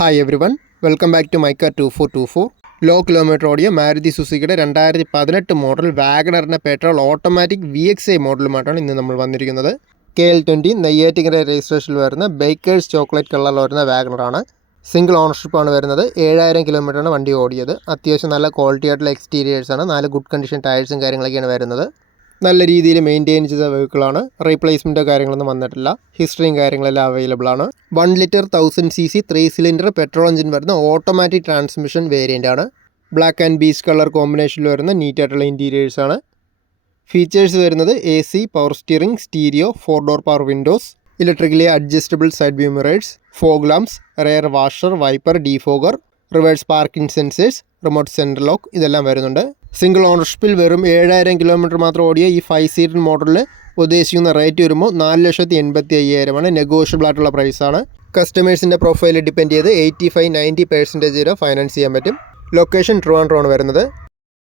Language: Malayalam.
Hi everyone, welcome back to Mica 2424. Low kilometre ഓടിയ മാരുതി സുസുക്കിയുടെ 2018 മോഡൽ വാഗണറിൻ്റെ പെട്രോൾ ഓട്ടോമാറ്റിക് VXI മോഡലുമായിട്ടാണ് ഇന്ന് നമ്മൾ വന്നിരിക്കുന്നത്. KL20 നെയ്യാറ്റിങ്കര രജിസ്ട്രേഷനിൽ വരുന്ന ബേക്കേഴ്സ് ചോക്ലേറ്റ് കളറിൽ വരുന്ന വാഗണറാണ്. സിംഗിൾ ഓണർഷിപ്പാണ് വരുന്നത്. 7000 കിലോമീറ്ററാണ് വണ്ടി ഓടിയത്. അത്യാവശ്യം നല്ല ക്വാളിറ്റി ആയിട്ടുള്ള എക്സ്റ്റീരിയേഴ്സാണ്. 4 ഗുഡ് കണ്ടീഷൻ ടയർസും കാര്യങ്ങളൊക്കെയാണ് വരുന്നത്. നല്ല രീതിയിൽ മെയിൻറ്റെയിൻ ചെയ്ത വെഹിക്കിളാണ്. റീപ്ലേസ്മെൻറ്റോ കാര്യങ്ങളൊന്നും വന്നിട്ടില്ല. ഹിസ്റ്ററിയും കാര്യങ്ങളെല്ലാം അവൈലബിൾ ആണ്. 1 litre 1000cc 3 cylinder petrol engine വരുന്ന ഓട്ടോമാറ്റിക് ട്രാൻസ്മിഷൻ വേരിയൻ്റ് ആണ്. ബ്ലാക്ക് ആൻഡ് ബീച്ച് കളർ കോമ്പിനേഷനിൽ വരുന്ന നീറ്റായിട്ടുള്ള ഇൻറ്റീരിയേഴ്സാണ്. ഫീച്ചേഴ്സ് വരുന്നത് AC, power steering, stereo, 4 door power Windows, electrically adjustable side view mirrors, fog lamps, rare washer, wiper, defogger, reverse parking sensors, remote central lock ഇതെല്ലാം വരുന്നുണ്ട്. സിംഗിൾ ഓണർഷിപ്പിൽ വെറും 7000 കിലോമീറ്റർ മാത്രം ഓടിയ ഈ 5 സീറ്റർ മോഡലിൽ ഉദ്ദേശിക്കുന്ന റേറ്റ് വരുമ്പോൾ 4,85,000 നെഗോഷ്യബിൾ ആയിട്ടുള്ള പ്രൈസാണ്. കസ്റ്റമേഴ്സിൻ്റെ പ്രൊഫൈൽ ഡിപ്പെൻഡ് ചെയ്ത് 85-90% വരെ ഫൈനാൻസ് ചെയ്യാൻ പറ്റും. ലൊക്കേഷൻ ട്രിവാൻഡ്രം ആണ് വരുന്നത്.